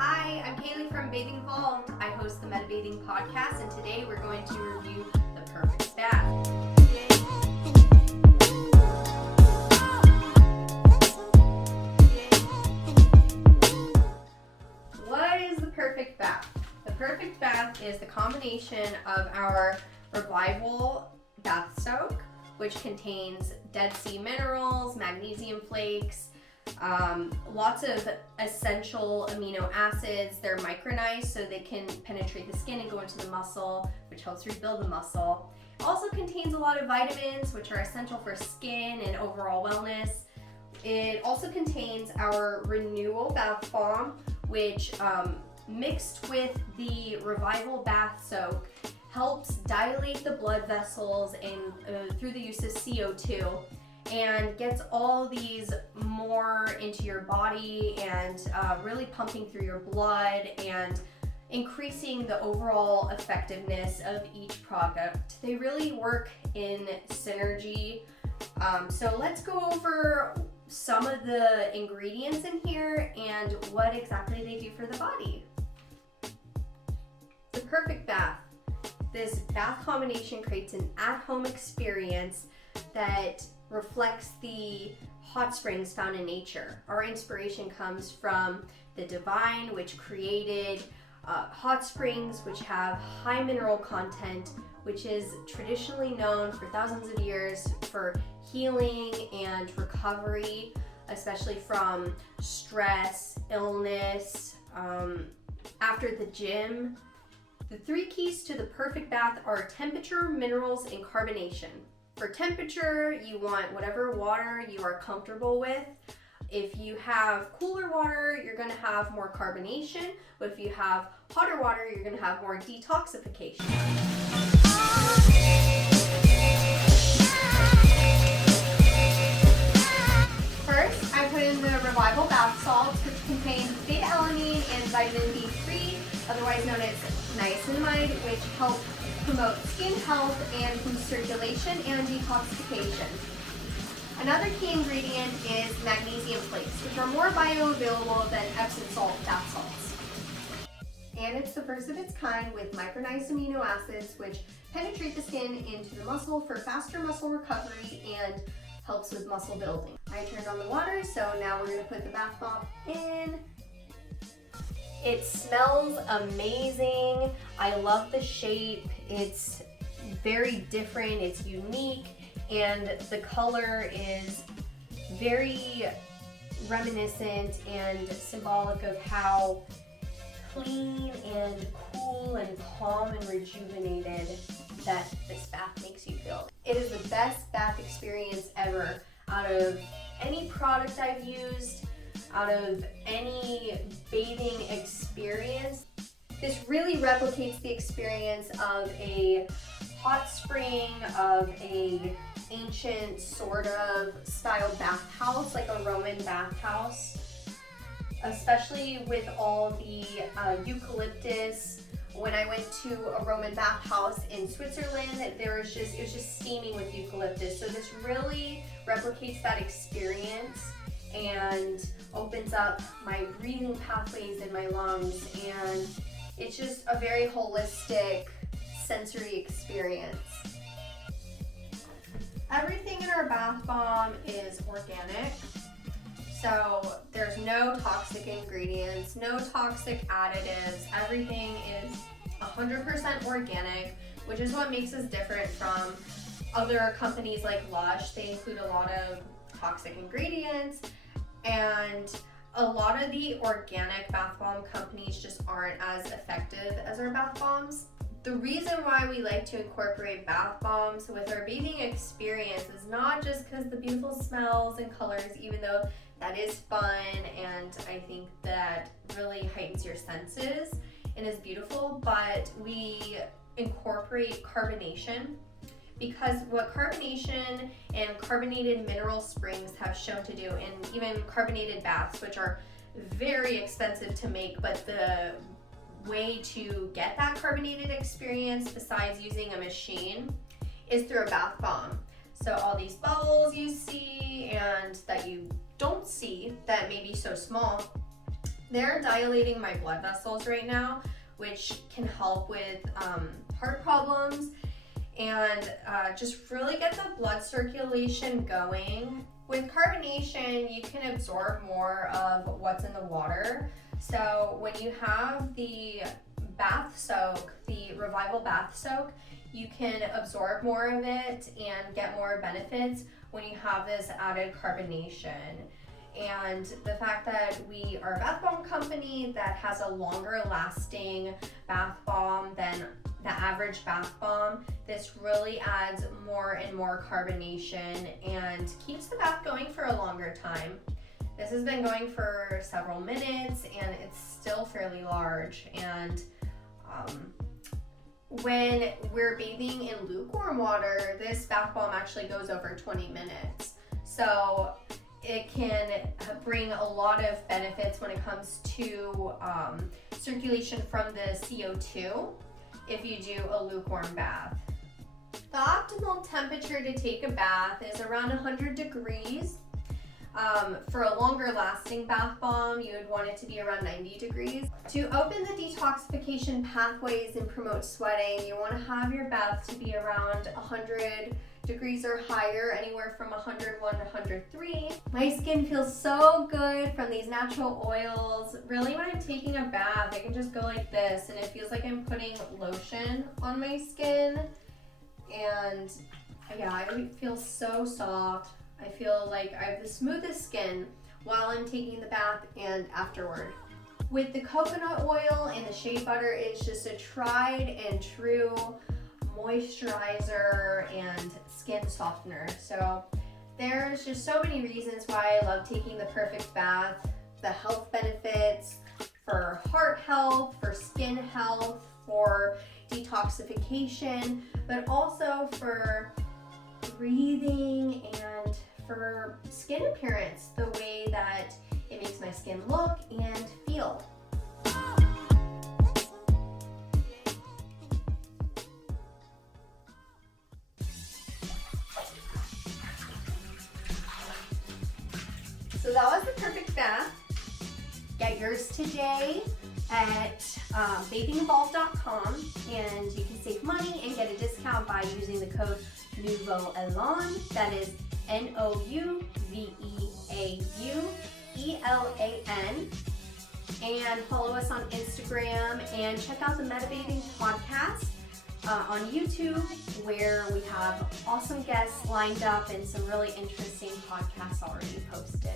Hi, I'm Kaylee from Bathing Evolved. I host the Metabathing podcast, and today we're going to review the perfect bath. What is the perfect bath? The perfect bath is the combination of our Revival bath soak, which contains Dead Sea minerals, magnesium flakes, lots of essential amino acids. They're micronized so they can penetrate the skin and go into the muscle, which helps rebuild the muscle. It also contains a lot of vitamins, which are essential for skin and overall wellness. It also contains our Renewal bath bomb, which mixed with the Revival bath soak helps dilate the blood vessels and through the use of CO2, and gets all these more into your body and really pumping through your blood and increasing the overall effectiveness of each product. They really work in synergy. So let's go over some of the ingredients in here and what exactly they do for the body. The perfect bath. This bath combination creates an at-home experience that reflects the hot springs found in nature. Our inspiration comes from the divine, which created hot springs which have high mineral content, which is traditionally known for thousands of years for healing and recovery, especially from stress, illness, after the gym. The three keys to the perfect bath are temperature, minerals, and carbonation. For temperature, you want whatever water you are comfortable with. If you have cooler water, you're going to have more carbonation, but if you have hotter water, you're going to have more detoxification. First, I put in the Revival bath salts, which contain beta-alanine and vitamin B3, otherwise known as niacinamide, which help promote skin health and boost circulation and detoxification. Another key ingredient is magnesium flakes, which are more bioavailable than Epsom salt bath salts. And it's the first of its kind with micronized amino acids, which penetrate the skin into the muscle for faster muscle recovery and helps with muscle building. I turned on the water, so now we're going to put the bath bomb in. It smells amazing. I love the shape. It's very different, it's unique, and the color is very reminiscent and symbolic of how clean and cool and calm and rejuvenated that this bath makes you feel. It is the best bath experience ever out of any product I've used, out of any bathing experience. This really replicates the experience of a hot spring, of a ancient sort of style bathhouse, like a Roman bathhouse, especially with all the eucalyptus. When I went to a Roman bathhouse in Switzerland, it was just steaming with eucalyptus. So this really replicates that experience and opens up my breathing pathways in my lungs, and it's just a very holistic sensory experience. Everything in our bath bomb is organic, so there's no toxic ingredients, no toxic additives. Everything is 100% organic, which is what makes us different from other companies like Lush. They include a lot of toxic ingredients, and a lot of the organic bath bomb companies just aren't as effective as our bath bombs. The reason why we like to incorporate bath bombs with our bathing experience is not just because the beautiful smells and colors, even though that is fun and I think that really heightens your senses and is beautiful, but we incorporate carbonation because what carbonation and carbonated mineral springs have shown to do, and even carbonated baths, which are very expensive to make, but the way to get that carbonated experience besides using a machine is through a bath bomb. So all these bubbles you see and that you don't see that may be so small, They're dilating my blood vessels right now, which can help with heart problems and just really get the blood circulation going. With carbonation, you can absorb more of what's in the water. So when you have the bath soak, the Revival bath soak, you can absorb more of it and get more benefits when you have this added carbonation. And the fact that we are a bath bomb company that has a longer lasting bath bomb than the average bath bomb, this really adds more and more carbonation and keeps the bath going for a longer time. This has been going for several minutes and it's still fairly large. And when we're bathing in lukewarm water, this bath bomb actually goes over 20 minutes. So it can bring a lot of benefits when it comes to circulation from the CO2 if you do a lukewarm bath. The optimal temperature to take a bath is around 100 degrees. For a longer lasting bath bomb, you would want it to be around 90 degrees. To open the detoxification pathways and promote sweating, you want to have your bath to be around 100 degrees or higher, anywhere from 101 to 103. My skin feels so good from these natural oils. Really, when I'm taking a bath, I can just go like this and it feels like I'm putting lotion on my skin. And yeah, I feel so soft. I feel like I have the smoothest skin while I'm taking the bath and afterward. With the coconut oil and the shea butter, it's just a tried and true moisturizer and skin softener. So there's just so many reasons why I love taking the perfect bath. The health benefits for heart health, for skin health, for detoxification, but also for breathing and for skin appearance, the way that it makes my skin look and feel. So that was the perfect bath. Get yours today at bathingevolve.com, and you can save money and get a discount by using the code Nouveau Elan. That is NOUVEAUELAN. And follow us on Instagram and check out the Metabathing podcast on YouTube, where we have awesome guests lined up and some really interesting podcasts already posted.